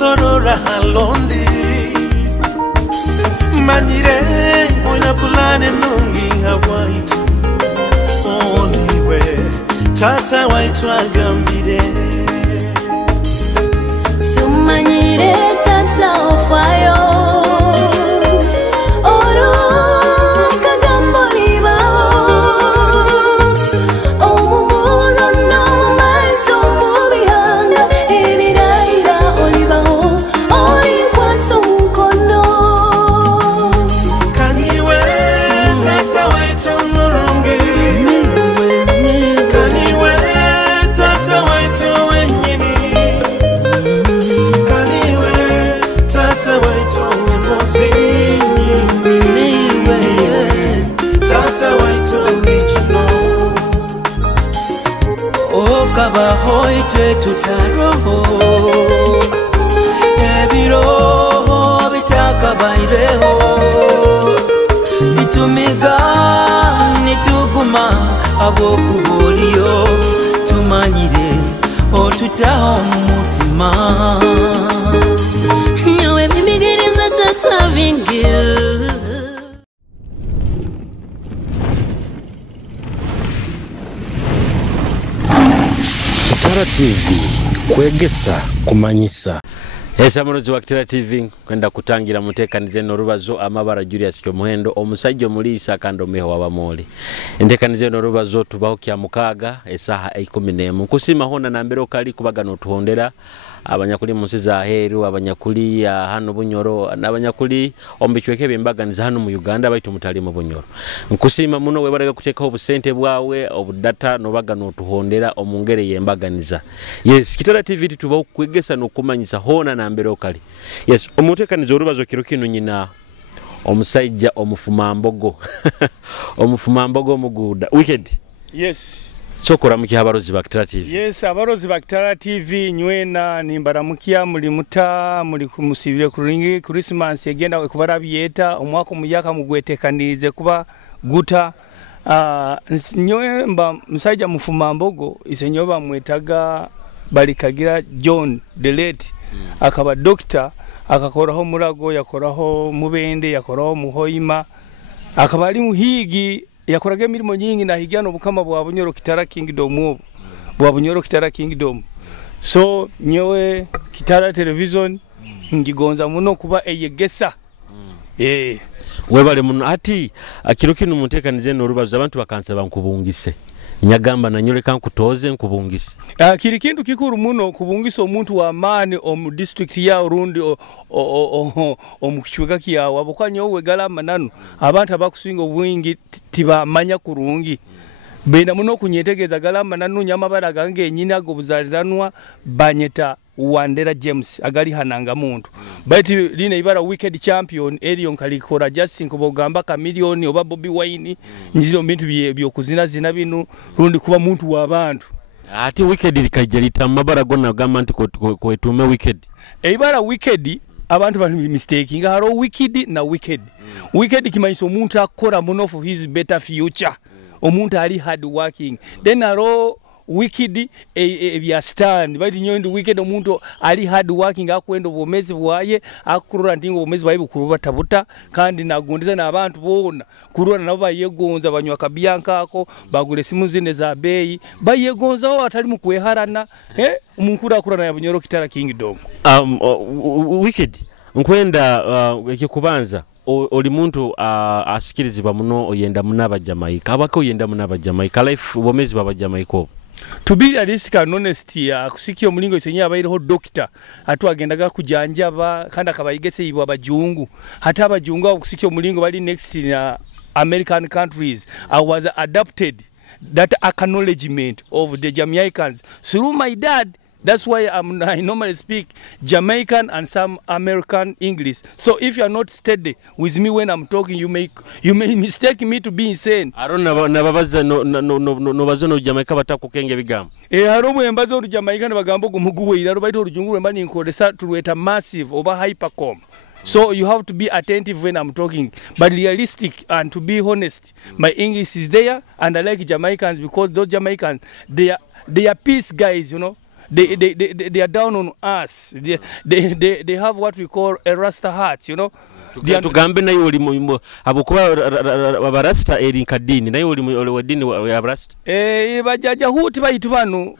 sorora halondi Amanyirwe Oina pulane nungi hawaitu Ondiwe Tata waitu agambire Sumanyire tata ofayo Oro kagamboli bao Omumuro no maizo mubihanga Ebiraira olibaho Oli kwanso mukono Kaniwe tata waitu murungi Kaniwe tata waitu wenyini Kaba hoite tutaroho Ebiroho bitaka baireho Nitumiga nituguma Abokuboliyo Tumanyire Otutaho mumutima Nyawe bibigiriza tata bingi Kitara TV, Kwegesa, Kumanyisa. Esa munozi wa Kitara TV kwenda kutangira mutekanize n'Orubazo amabara Julius Kyomuhendo omusajja mulisa kando meho wabamoli. Endekanize n'Orubazo tubaho kya mukaga esaha 11 kusima hona na mbere okali kubaga no tuhondera abanyakuli musiza heru abanyakuli hano bunyoro n'abanyakuli ombichweke bembaganiza hano mu Uganda baitu mutali mu bunyoro nkusima muno webaraga kucheka obusente bwawe obudata no baga no tuhondera omungere yembaganiza. Yes, Kitara TV tubaho Kwegesa no Kumanyisa hona na mbere okali. Yes, omutekanize Orubazo kirukino nyina omusajja omufuma mbogo omufuma mbogo muguda weekend. Yes. Chokora muki habarozi ba Kitara TV. Yes, abarozi ba Kitara TV nywena nimbaramukia muri muta muri kumusibire kuringi Christmas yagenda kubarabyeta omwaka muyaka mugwetekanize kuba guta nywe mba musajja mufuma mbogo isenyoba mwetaga Balikagira John the late akaba doctor akakoraho murago yakoraho mubende yakoraho muhoyima akaba ari muhigi yakoraga emirimo nyingi na higano bukama bwa bunyoro Kitara Kingdom bwa bunyoro Kitara Kingdom. So nyowe Kitara television ngigonza muno kuba eyegesa webale muno ati akirukino mutekanize n'Orubazo abantu bakansaba nkubungise nyagamba na nyole kankutoze nkubungise kiri kintu kikuru muno kubungisa omuntu wa mani omu district ya Urundi omukichweka kiyawo abokwanyo wegalama nanu abantu abakusinga obwingi tibamanya kurungi benda muno kunyetegeza galama nanu nyamabara gange nyina go buzaliranwa banyeta Wandera James agali hananga muntu bati line ibara wicked champion Elion kalikora just nkobogamba ka million oba Bobby Wine njiro bintu byokuzina zina binu rundi kuba muntu wabantu ati wicked likajelita mabara gonna gamba nti ko etume wicked ibara wicked abantu bali mistaking haro wicked na wicked wicked kimanyiso omuntu akora muno for his better future omuntu ali hard working then haro wicked ebya stand bati nyondo wicked omuntu ali hard working akwendo bomezi bwaye akurura ndingo bomezi bayi bukuruba tabuta kandi nagondiza nabantu bona kurura nabo bayegonza banywa kabiyanka ako bagule simu zine za bei bayegonza ho atali mukweharana umunkura akurana ya bunyoro Kitara Kingdom. Wicked nkwenda ekikubanza oli muntu asikirizibwa muno oyenda munaba Jamaica abako oyenda munaba Jamaica life bomezi baba Jamaica. To be realistic and honest kusiki omulingo isenye abayireho doctor atwagendaga kujanjaba kandi akabayigese ibwa abajungu hata abajungu kusiki omulingo bali next in American countries. I was adopted that acknowledgement of the Jamaicans through my dad. That's why I normally speak Jamaican and some American English. So if you are not steady with me when I'm talking, you may mistake me to be insane. I don't know nababaza no bazono Jamaica batakukenge bigamba. Haro mwembazo Jamaica bagambo gumuguwe iraro baito rujungu remba ni nkodesa tuweta massive over hypercom. So you have to be attentive when I'm talking, but realistic and to be honest. My English is there and I like Jamaicans because those Jamaicans they are peace guys, you know. they are down on us. They have what we call a Rasta heart, you know. Tugambe nayo oli mu abokuba abarasta eri kadini nayo oli mu dini wa Rasta. Bajaja huti bayitu bano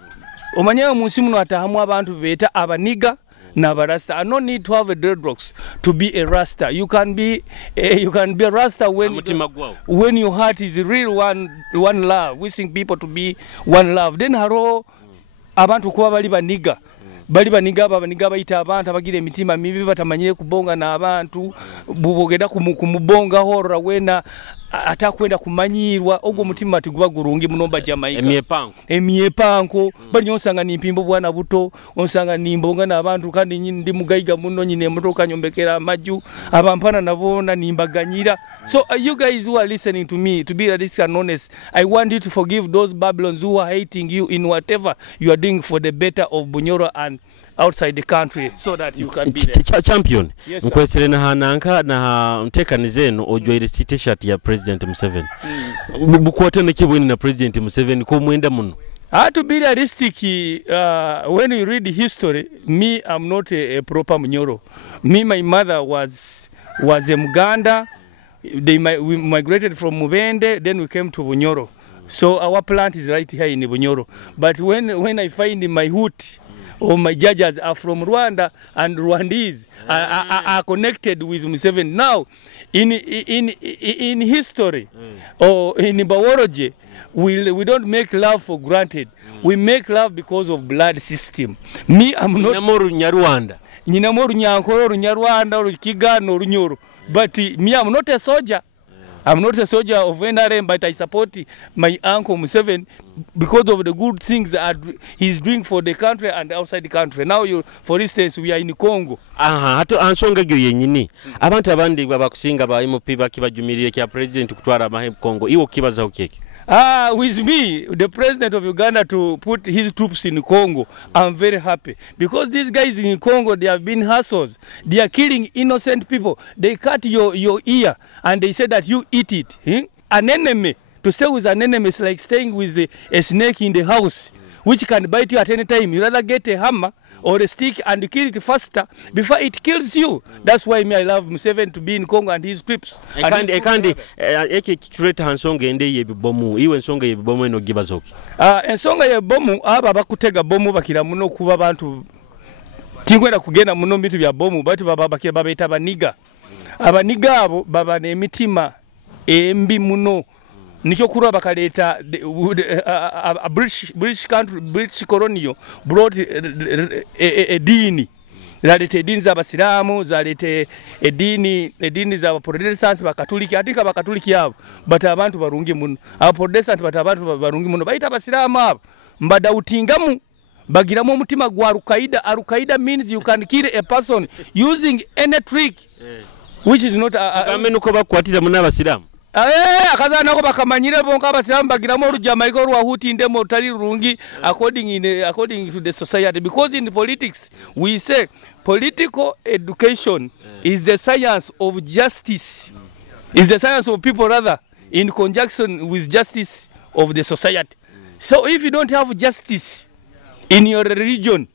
omanyayo mu nsi muno atahamu abantu beta abaniga na barasta. I don't need to have a dreadlocks to be a Rasta. You can be a Rasta when your heart is real one love, wishing people to be one love. Then haro abantu kuba bali baniga bayita abantu abagira emitima mibi batamanyire kubonga na abantu bubogeda kumubonga horra wena atakwenda kumanyirwa ogwo mutima ati guba gurungi munomba Jamaica emiepanko bali onsanga nimpimbo bwana buto onsanga nimbonga na abantu kandi ndi mugayiga muno nyine mutoka nyombekera amaju abampana nabona nimbaganyira. So you guys who are listening to me, to be realistic and honest, I want you to forgive those Babylons who are hating you in whatever you are doing for the better of Bunyoro and outside the country, so that you can be there. Champion, yes, mkwesele na hananka na mtekanizeno ojoire t-shirt ya President Museveni. Bukwata na kibweni na President Museveni ko mwenda muno. To be realistic, when you read the history, me, I'm not a proper Munyoro. Me, my mother was a Muganda. We migrated from Mubende, then we came to Bunyoro. So our plant is right here in Bunyoro. But when I find my hood, or my judges are from Rwanda, and Rwandese are connected with Museveni. Now, in history or in biology, we don't make love for granted. We make love because of blood system. Me, I'm not Nyarwanda. Nyinamoru Nyankoro, Nyarwanda, or Kigano, or Runyoro. But me, I'm not a soldier. I'm not a soldier of NRM, but I support my uncle Museveni because of the good things that he's doing for the country and outside the country. Now, for instance, we are in Congo. Hato ansonga gyo yenyini. Abantu abandi bakusinga ba MOP bakibajumirire kya president kutwara amahe Congo. Iwo kibaza ukeke. With me, the president of Uganda, to put his troops in Congo, I'm very happy. Because these guys in Congo, they have been hassles. They are killing innocent people. They cut your ear and they say that you eat it. An enemy, to stay with an enemy is like staying with a snake in the house, which can bite you at any time. You rather get a hammer or a stick and kill it faster before it kills you. That's why me, I love Museveni to be in Congo and his trips. Eke kireta hansonga ende yebibomu iwe nsonga yebibomu eno gibazoki. Ensonga yebibomu aba bakutega bomu bakira muno kuba bantu tingwera kugenda muno bitu bya bomu batu bakira babeta baniga. Abaniga abo baba n'emitima embi muno. Nicho kurwa bakaleta British colonial brought a dini. Zalete dini za Basilamu, zalete dini za Protestants bakatoliki, atika bakatoliki yabo bata abantu barungi muno. Aba Protestant bata abantu barungi muno. Baita Basilamu abo mbada utingamu bagiramu omutima gwa Al-Qaeda. Al-Qaeda means you can kill a person using any trick, which is not amenuko bakwatira muna Basilamu. Akazana ko bakamanyire bonka Abasilamu bagiramu Olujamaika olwahuti ndemo tali rungi according to the society. Because in politics we say political education is the science of justice, is the science of people rather, in conjunction with justice of the society. So if you don't have justice in your religion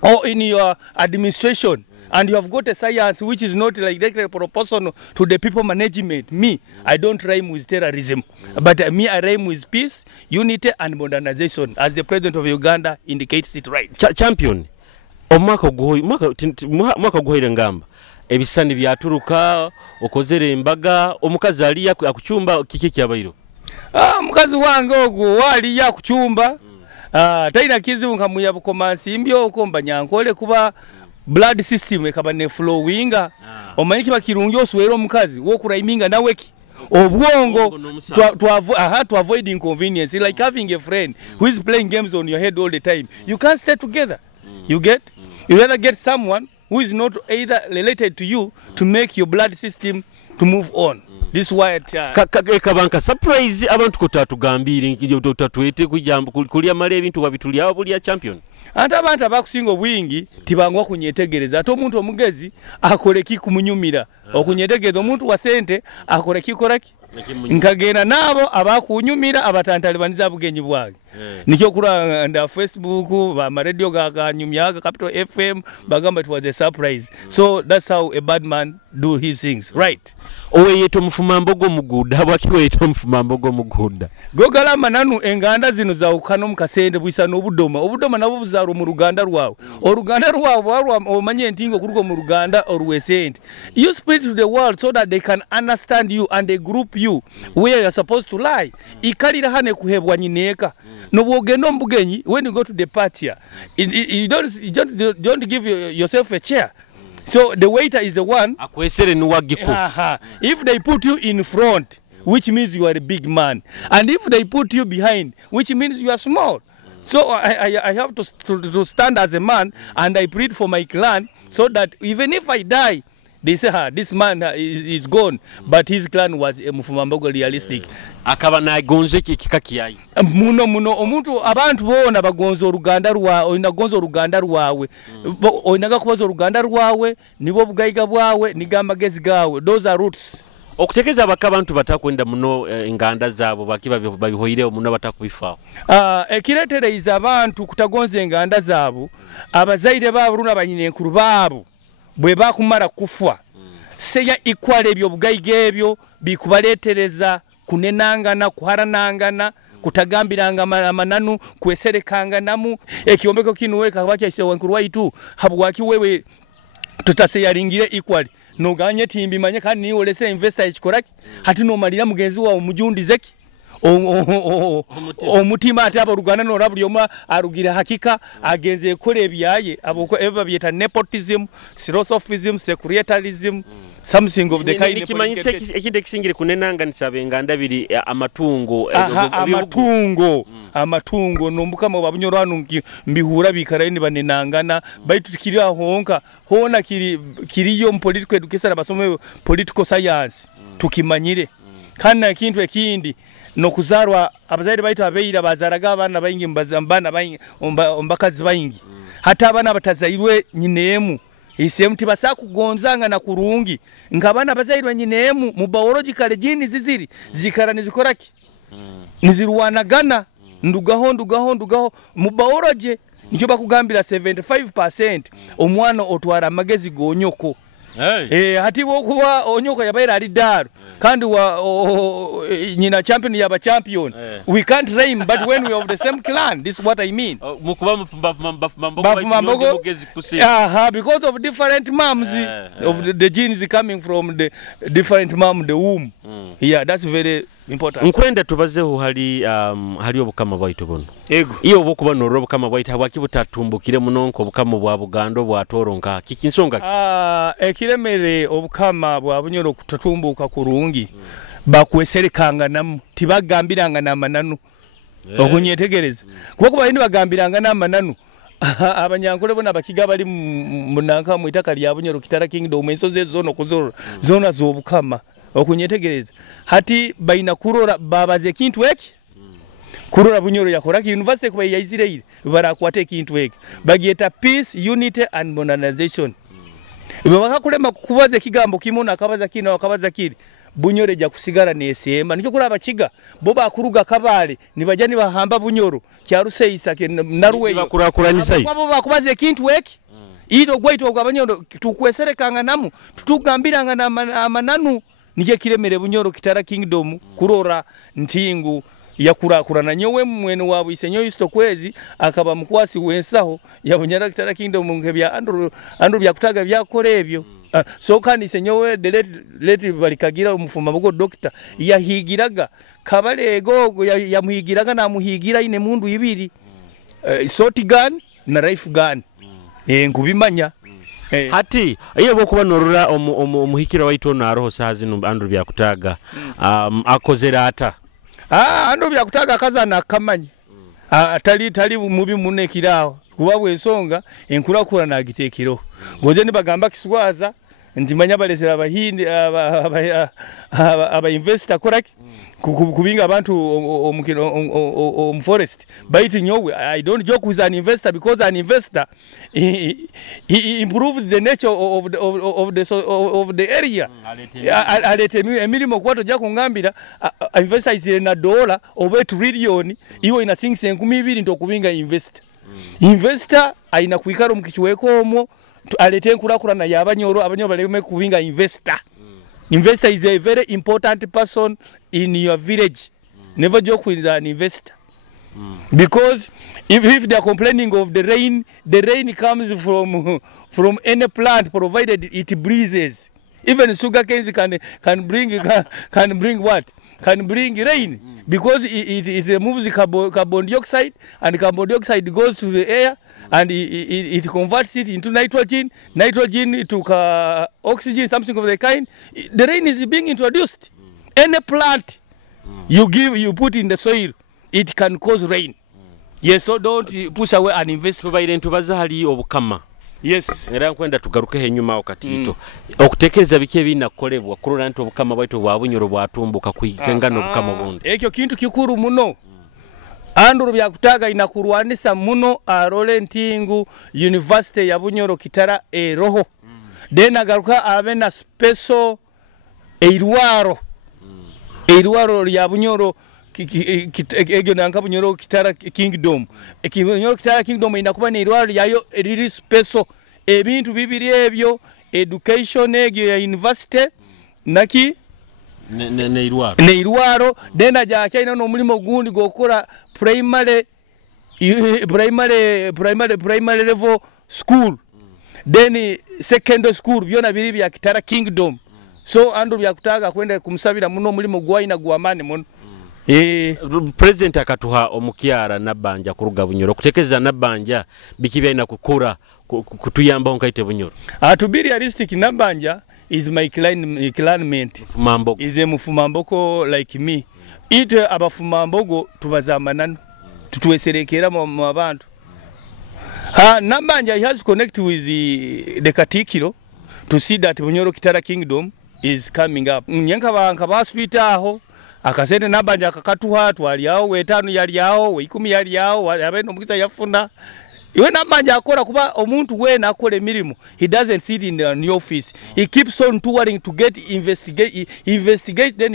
or in your administration, and you have got a science which is not like directly proportional to the people management, me, I don't rhyme with terrorism. But me, I rhyme with peace, unity, and modernization, as the president of Uganda indicates it right. Champion, omwaka guhoire ngamba ebisani byaturuka okozere embaga omukazi ali akuchumba kiki kyabairo. Mukazi wange ogwo wali yakuchumba taina kizibu nkamuya bukomansi mbyo okomba nyankole kuba blood system ekaba ne flowinga omanyiki bakirungi oswera omukazi wokuraiminga naweki obwongo to avoid inconvenience, like having a friend who is playing games on your head all the time. You can't stay together. You rather get someone who is not either related to you to make your blood system to move on. This is why kabanka surprise abantu kotatugambire nkije tutatwete kujamba kulia mali ebintu wabitulia abulia champion. Anta abantu abakusinga obwingi tibangwa kunyetegereza ate omuntu omugezi akoleki kumunyumira okunyetegereza omuntu wa sente akoleki koraki nkagenda nabo abakunyumira abatantalibaniza bugenyi bwange nikyo kula nda Facebook ba radio ga nyumya Capital FM bagamba it was a surprise. So that's how a bad man do his things, right? Owe yeto mfumambo go muguda bwakiwe yeto mfumambo go muguda gogala mananu enganda zino za ukano mukasende bwisa obudoma nabo buzaro mu Ruganda rwawe oruganda rwawe omanye ntingo kuruko mu Ruganda orwesente. You spread to the world so that they can understand you and they group you where you're supposed to lie. Ikalira hane kuhebwa nyineka no bwogendo mbugenyi when you go to the party you don't give yourself a chair. So the waiter is the one akwesere nuwagiku. If they put you in front, which means you are a big man, and if they put you behind, which means you are small. So I have to stand as a man, and I plead for my clan so that even if I die, they say, this man is gone, but his clan was mufumambogo realistic. Akaba na gonze kikakiyai. Muno omuntu abantu bona bagonzo Ruganda rwa oinagonzo Ruganda rwawe. Oinaga kubazo Ruganda rwawe nibo bugayiga bwawe nigamagezi gawe. Those are roots. Okutekeza bakabantu batakwenda muno enganda zabo bakiba babihoyire muno batakubifaho. Ekiretereza abantu kutagonze enganda zabo abazaire babo runa banyine enkuru babo bwe bakumara kufwa seya ikwale ebyo bugayige ebyo bikubaletereza kunenangana kuharanangana kutagambiranga amananu kweserekanga namu ekiombeko kinuweka bakyayise wankuru waitu habwaki wewe tutase yaringire ikwali noganye timbi manye kandi ni olese investor ekikoraki hati no malira mugenzi wa omujundizeki omutima ati abo Ruganda no rabuli oma arugira hakika agenze ekore ebyaye aboko eba byeta nepotism, philosophism, secularism, something of the kind. Nikimanyisa ekinde kisingire kunenanga nicabenganda biri amatungo amatungo nombukama babunyorano mbihura bikaraini banenangana baitu kiri ahonka hona kiriyo political education basome political science tukimanyire kana ikintu ekindi no kuzarwa abazaire baitu abeira bazaraga abana bayingi mbazambana bayingi ombakazi bayingi hata abana batazairwe nyinemu isemti basakugonzanga na kurungi ngabana bazairwe nyinemu mu biological gene ziziri zikara nizikoraki nizirwanagana ndugaho mu biology nicyo bakugambira 75% omwana otwara amagezi gonyoko. Hati wokuwa onyoko yabaira ali daru kandi wa nyina champion yaba champion. We can't rhyme but when we are of the same clan, this is what I mean. Mukuba mfumambogo mugezi kusi. Because of different moms of the genes coming from the different mom the womb. Yeah, that's very important. Nkwenda tubazeho hali obukama bwaitu bono. Ego. Iyo bokuba no obukama bwaitu habwakibutatumbukire munonko obukama bwa Bugando bwa toronka kikinsonga ekiremere obukama bwa bunyoro kutatumbuka kurungi bakweserekanga namu tibagambiranga namananu okunyetegereza kuko bayindi bagambiranga namananu abanyankole bona bakiga bali munanka mu itaka lya bunyoro Kitara kingdom ensoze zono kuzoro zona zobukama okunyetegereza hati baina kurora babaze kintu eki kurora bunyoro yakoraki university kuba yaizire barakwate kintu eki bagieta peace unity and modernization. Baba kulema kubaza kigambo kimuna akabaza kino akabaza kiri bunyoro ja kusigara nesema nicyo kuri abakiga bo bakuruga kabale nibajani bahamba bunyoro cyaruse isake naruwe bakurakuranisa bo bakubaze kintu eki ito gwaito abanyoro tukweserekanga namu tutugambiranga na amananu nije kiremere bunyoro Kitara kingdom kurora ntingu yakurakurana nyowe mwene wabo isenyo istokwezi akaba mukwasi wensaho yabunyara Kitara kingdom nkebya andu byakutaga byakorebyo. So kandi isenyowe leti balikagira umufumambogo doctor yahigiraga kabalego yamuhigiraga na muhigira ine mundu ibiri shotgun na rifle gun nkubimanya. Hati iyo bokuba norura omuhikira waito na roho sazi andu byakutaga akozera ata andu byakutaga kazana kamanyi tali mubi munekiraho kuba bwensonga enkurakura nagitekiro ngoje nibagamba kiswaza nti manya balesera abahindi aba investor correct kubinga abantu om forest bite nyowe. I don't joke with an investor because an investor he improves the nature of the area. Alete emilimo kwato jako ngambira investor is in a dollar over trillion iwo ina sing 2,000 nto kubinga investor. Investor aina kuikaro mkichweko omo alete enkurakura na yabanyoro abanyoro baleme kubinga investor. Investor is a very important person in your village. Never joke with an investor. Because if they are complaining of the rain comes from any plant provided it breezes. Even sugar canes can bring what? Can bring rain because it removes carbon dioxide, and carbon dioxide goes to the air and it converts it into nitrogen to oxygen, something of the kind. The rain is being introduced. Any plant you put in the soil, it can cause rain. Yes, so don't push away an investor. Yes. Era nkwenda tugaruke henyuma okatito. Okutekereza bike binakolebwa kurora nti obukama bwaitu bwabunyoro bwatumbuka kwikengana obukama bundi. Ekyo kintu kikuru muno. Anduru byakutaga inakurwanisa muno arole ntingu University ya Bunyoro Kitara roho. Then agaruka abe na special eirwaro. Eirwaro ya Bunyoro egyo nanka Bunyoro Kitara Kingdom. Bunyoro Kitara Kingdom inakuba ne eirwaro yayo riri special ebintu bibiri ebyo education egyo ya university naki ne irwaro then aja chaina no mulimo gundi gokora primary level school then secondary school byona biri bya Kitara Kingdom. So andu byakutaga kwenda kumsabira muno mulimo gwaina gwamane muno. President akatuha omukyara nabanja kuruga Bunyoro kutekeza nabanja bikibya ina kukura kutuyamba onkaite Bunyoro. To be realistic, nabanja is my client. Is a mufumamboko like me. Ite abafumambogo tubazamanana tutuweserekera mu abantu. Nabanja has connected with the Katikiro to see that Bunyoro Kitara Kingdom is coming up. Nyanka banka baswita aho akasente nabanja akakatuha twali aho wetanu yali aho we10 yali aho abeno mukisa yafuna. Iwe nabanja akora kuba omuntu we nakole mirimo. He doesn't sit in the office. He keeps on touring to get investigate then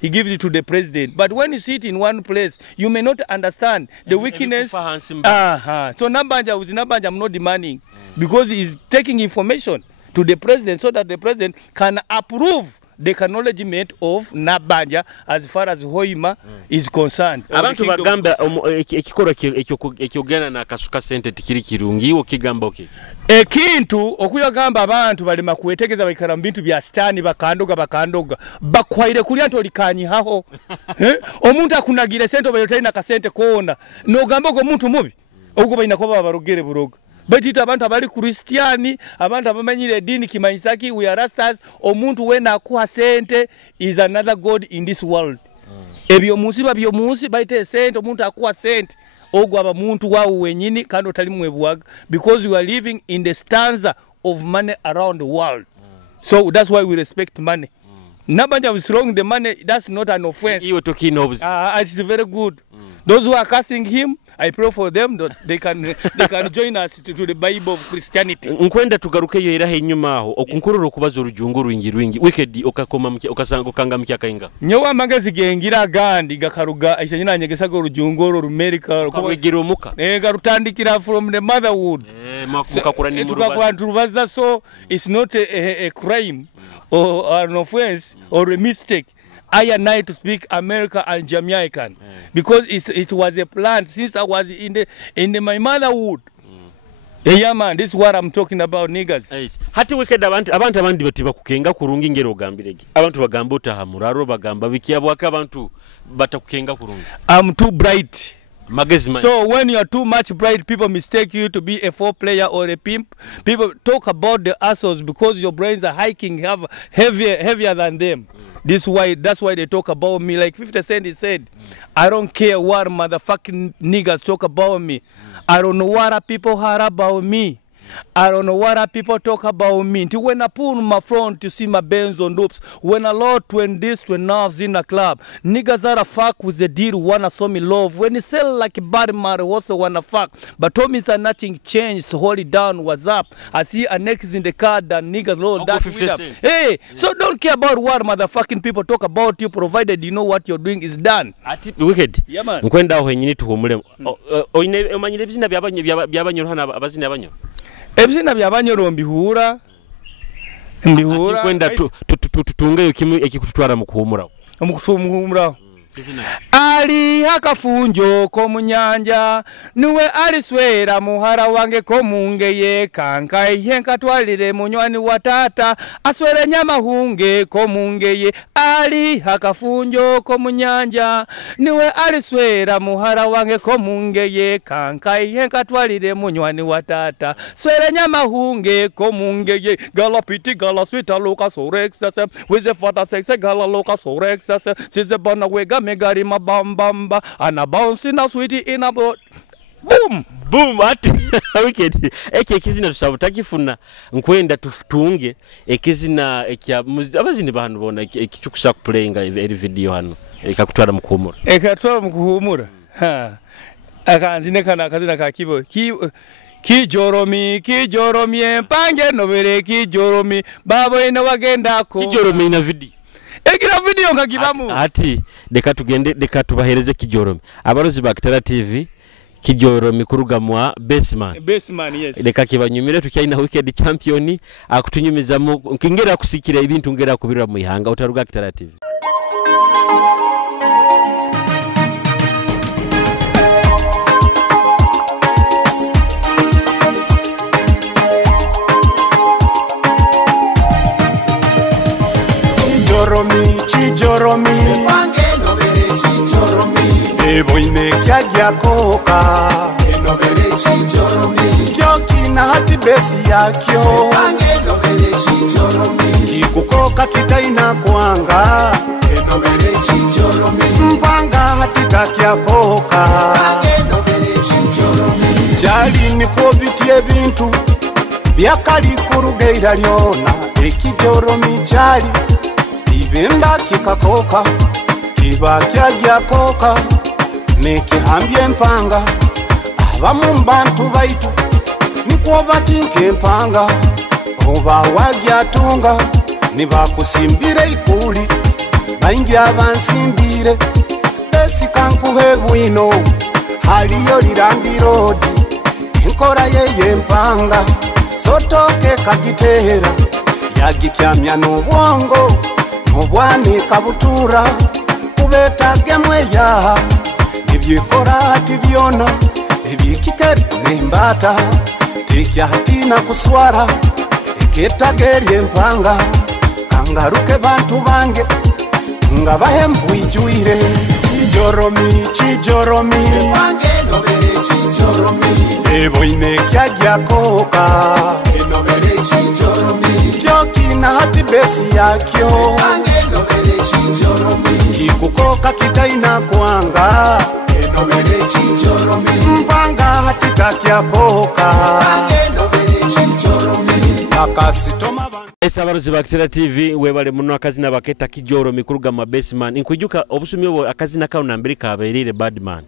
he gives it to the president. But when you sit in one place, you may not understand the weakness. So nabanja was nabanja I'm not demanding because he's taking information to the president so that the president can approve the acknowledgement of Nabanja as far as Hoima is concerned. Abantu bagamba ekikoro ekyogena na kasuka sente tikiri kirungi okigamba oki. Ekintu okuyagamba abantu bali makuwetegeza bakara mbintu bya stani bakandoga bakwaire kuli anto likanyi haho. Omuntu akunagire sente obayotaina kasente koona no gamba go muntu mubi ogwo bayina ko babarogere buroga. But it abantu abali Christiani, abantu abamanyire dini Kumanyisaki, we are Rastas, omuntu wena akuha sente is another god in this world. Ebyo munsi baite sente omuntu akuha sente ogwo abamuntu wawo wenyini kandi otali mwebuwaga because we are living in the stanza of money around the world. So that's why we respect money. Nabanja is wrong the money, that's not an offense. It's very good. Those who are cursing him, I pray for them that they can join us to the Bible of Christianity. Nkwenda tugaruke yo era henyuma aho okunkururo kubaza urujungu rwingi wicked okakoma okasanga okanga mkyakainga. Nyowa magazi gengira gandi gakaruga aishanyina nyegesaga urujungu rumerika kwegera omuka. Garutandikira from the motherhood. Makukakura ni murubaza. Tukakwanturubaza, so it's not a crime or an offense or a mistake. I and I to speak American and Jamaican because it was a plan since I was in my motherhood. Yeah man, this is what I'm talking about, niggas. Hati wicked abantu abandi batiba kukenga kurungi ngero gambirege. Abantu bagamba utahamuraro bagamba bikyabwaka abantu batakukenga kurungi. I'm too bright. Magazine. So when you are too much bright, people mistake you to be a 4-player or a pimp. People talk about the assholes because your brains are heavier than them. That's why they talk about me. Like 50 Cent he said, I don't care what motherfucking niggas talk about me. I don't know what people heard about me. I don't know what people talk about me. Until when I pull my front to see my Benz on dupes. When I load when this, when nerves in a club. Niggas that I fuck with the deal wanna show me love. When they sell like a bad man, also wanna fuck. But told me that nothing changed, so hold it down, what's up? I see a next in the car that niggas load that with up. Hey, so don't care about what motherfucking people talk about you, provided you know what you're doing is done. Ati wicked. Yeah, man. Nkwenda aho nyini tuhumule. Oine omanyire bizina byabanyoro hana abazina abanyoro. Ebizina byabanyoro mbihura. Ati kwenda tutunge yokimu ekikutwara mu kuhumura. Mukuhumura. Ali hakafunjo ko munyanja niwe aliswera muhara wange ko mungeye kankai henka twalire munywani watata aswere nyama hunge ko mungeye ali hakafunjo ko munyanja niwe aliswera muhara wange ko mungeye kankai henka twalire munywani watata swere nyama hunge ko mungeye galapiti galaswita loka sorexa with the father sex gala loka sorexa size bana wega megari mabamba ana bounce in a sweetie in a boat. Boom boom ati wicked eke kizina tusabutagifuna nkwenda tutunge ekizina ekya abazini bantu bona ekichukusa kuplayinga eri video hano ekakutwara mukuhumura ha akanzine kana kazina ka kibo kijoromi pange nobere kijoromi babo ina wagenda ko kijoromi ina video Egira video ngagibamu ati deka tubahereze kijoromi abarozi ba Kitara TV kijoromi kurugamwa Baseman yes deka kibanyumire tukyaina weekend champion akutunyumiza mu ngera kusikira ibintu ngera kubirira mu ihanga utaruga Kitara TV Chijoromi pange nobere chijoromi eboine kyagya koka nobere chijoromi kyokina hati besi yakyo pange nobere chijoromi kikukoka kitaina kwanga nobere chijoromi mpanga hati takya koka pange nobere chijoromi jali niko bitie bintu byakali kurugeira lyona ekijoromi jali Ibenda kikakoka, kiba kyagya koka, nekihambye mpanga, abamu mbantu baitu, nikwo batinke mpanga, oba wagya tunga, nibakusimbire ikuli, baingi abansimbire, esikankuhe bwino, haliyo lirambi rodi, enkora yeye mpanga, sotoke kagitera, yagikyamya n'obwongo, Mubwani kabutura kubeta gemwe ya nibyikora hati byona nibyikikeri nembata tikya hati na kuswara eketagerye mpanga kangaruke bantu bange ngabahe mbwijuire chijoromi bange nobere chijoromi eboine kyagya koka nobere chijoromi kyokina hati besi yakyo bange nobere chijoromi kikukoka kitaina kwanga nobere chijoromi mpanga hati takya koka bange nobere chijoromi akasitoma Esabarozi ba Kitara TV webale muno akazina baketa kijoromi kurugamwa Baseman inkwijuka obusumi obo akazina kawo nambiri kaberire badman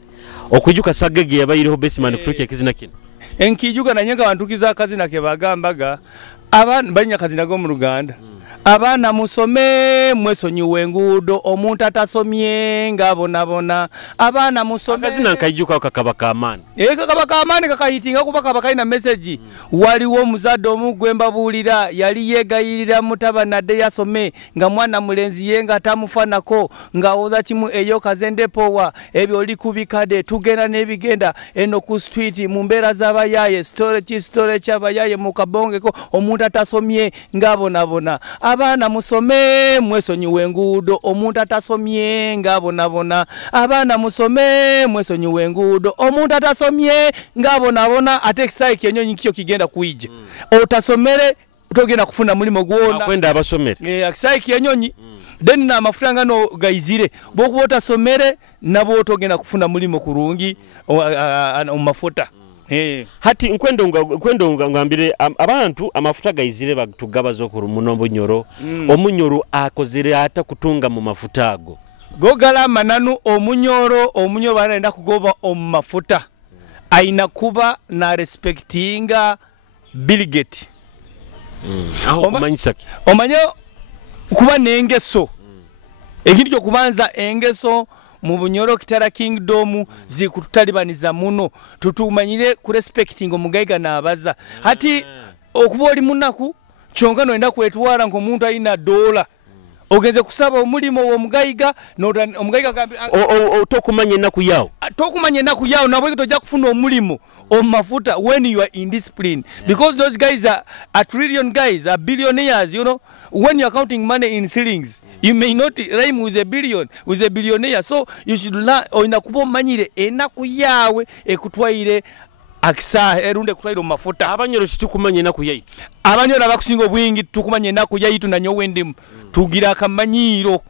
okwijuka sagege yabayiriho Baseman kutuke kizina kino enkijuka nanyenga bantukiza akazina ke bagambaga abantu banya kazina go mu Ruganda abana musome mwesonyiwe ngudo omuntu atasomye ngabonabona abana musome akazina nkayijuka kakabaka amani kakabaka amani kakayitinga kuba kabaka ina message waliwo muzadde omugwemba bulira yali yegayirira mutabana de yasome nga mwana mulenzi yenga tamufanako nga oza kimu eyo kazende powa ebyo oli kubikade tugenda nebigenda eno ku street mu mbera z'abayaye story chabayaye mu kabongeko omuntu atasomye ngabonabona abana musome mwesonyiwe ngudo omuntu atasomye ngabonabona abana musome mwesonyiwe ngudo omuntu atasomye ngabonabona atekisai kenyonyi kyo kigenda kuije otasomere togenda kufuna mulimo gwona kwenda abasomere akisai kenyonyi then na mafuranga no gaizire bokuba otasomere nabo togenda kufuna mulimo kurungi mafuta hati nkwendo ngambire abantu amafuta gayizire batugabazo ku muno bunyoro omunyoro akozire ata kutunga mu mafuta ago gogala mananu omunyoro banaenda kugoba omu mafuta aina kuba na respectinga Bill Gates aho kumanyisa omanyo kuba nengeso ekintu kyo kubanza engeso mu bunyoro Kitara Kingdom zikututalibaniza muno tutumanyire ku respecting omugaiga nabaza hati okuba oli munaku kyonka noenda kwetwala ng'omuntu alina $1 ogenze kusaba omulimo w'omugaiga omugaiga gambi tokumanya ennaku yawo nabwe tojja kufuna omulimo omumafuta when you are indiscipline because those guys are trillion guys are billionaires, you know. When you are counting money in shillings, you may not rhyme with a billion, with a billionaire. So you should learn. Oinakubo manyire enaku yawe ekutwaire akisa erunde kutwaire mafuta. Abanyoro situkumanye enaku yaitu. Abanyoro abakusinga obwingi tukumanye enaku yaitu na nyowendimu. Tugira akamanyiro.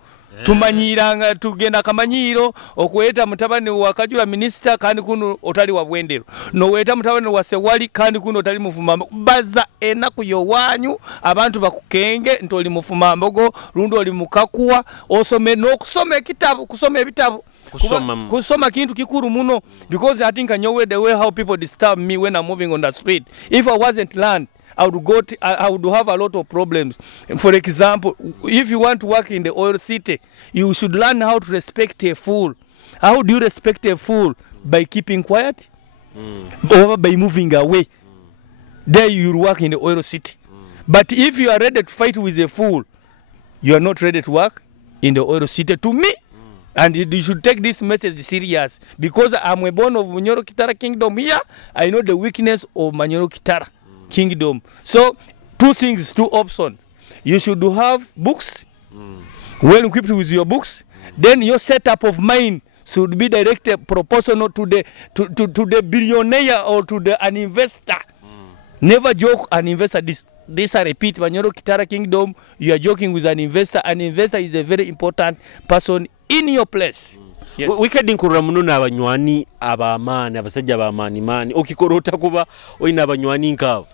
Tumanyiranga tugenda akamanyiro okweta mutabani wa Kajula minister kandi kuno otali wa Bwendero no weta mutabani wa Sewali kandi kuno otali mufumambo baza enaku yowanyu abantu bakukenge ntoli mufumambogo rundo oli mukakuwa osome no kusoma kitabu kusoma ebitabu kusoma kintu kikuru muno because I think I know the way how people disturb me when I'm moving on the street. If I wasn't learned, I would have a lot of problems. For example, if you want to work in the oil city, you should learn how to respect a fool. How do you respect a fool? By keeping quiet or by moving away. There you work in the oil city. But if you are ready to fight with a fool, you are not ready to work in the oil city to me. And you should take this message serious because I'm a born of Manyoro Kitara Kingdom here. I know the weakness of Manyoro Kitara Kingdom. So two options. You should have books, well equipped with your books. Then your setup of mind should be directed proportional to the billionaire or to an investor. Never joke an investor. This I repeat, Manyoro Kitara Kingdom, you are joking with an investor. An investor is a very important person in your place. Yes. Wikedi nkurura muno n'abanywani abamani abasajja abamani mani okikorota kuba oyina abanywani nkabo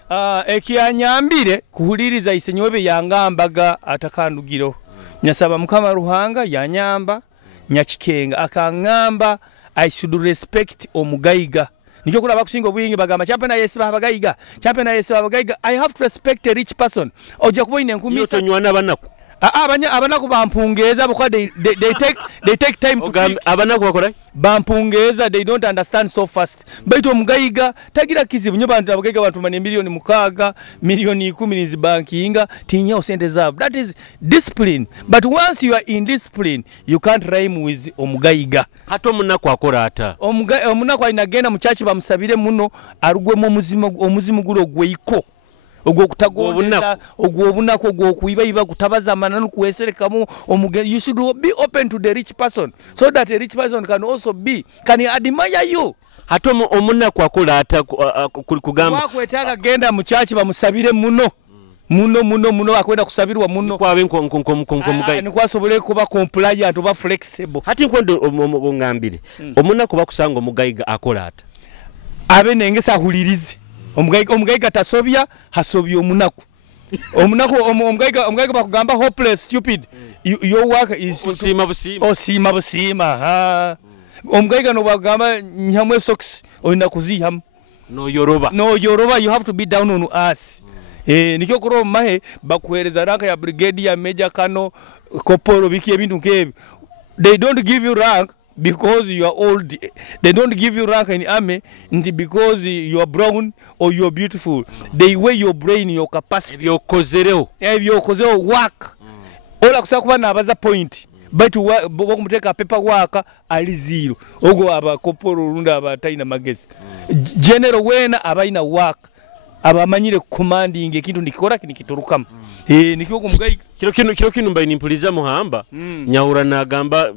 ekiyanyambire kuhuliriza isenyobe yangambaga atakandugiro nyasaba mukama ruhanga yanyamba nyakikenga akangamba I should respect omugaiga nikyo kula bakusinga obuyingi bagamba champena yesiba abagaiga I have to respect a rich person oja kuboine nkumisa yotonywana banaku abanaku bampungeza because they take time to think. Abanaku bakora bampungeza, they don't understand so fast. Baito mugaiga tagira kizibu nyo bantu abagaiga bantu mane milioni mukaga milioni 10 nizi bankinga tinya osente zabo. That is discipline. But once you are in discipline, you can't rhyme with omugaiga. Hato munaku akora ata omunaku inagenda muchachi bamusabire muno arugwe mu omuzimu gulo gweiko ogwo kutagondeza ogwo obunako ogwo kuiba kutabaza mananu kuweserekamu omugenzi. You should be open to the rich person so that a rich person can also can admire you. Hato omunako akola ata kugamba wakwetaga genda muchachi bamusabire muno akwenda kusabirwa muno kwabe nkonkomugayi ni kwasobole kuba compliant oba flexible. Hati nkwendo ngambire omunako bakusanga omugayiga akola ata abe nengesa ahulirize omugaiga tasobya hasobya omunaku omugaiga bakugamba hopeless stupid. Your work is osima busima omugaiga no bagamba nyamwe socks oyina kuzihamu no yoroba you have to be down on us. Nikyo kuro mahe bakuhereza rank ya brigadier major kano koporo biki ebintu nkebi. They don't give you rank because you are old. They don't give you rank in the army because you are brown or you are beautiful. They weigh your brain, your capacity. Your kozereo work. Ola kusakuba na abaza point. But wakumuteka paper work ali 0. Ogo aba koporo runda aba taina magezi. General wena abaina work. Abamanyire commanding ekintu nikikora kinikiturukamu. Nikyo kumugaiga kiro kino mbaye nimpuliza muhamba nyahura nagamba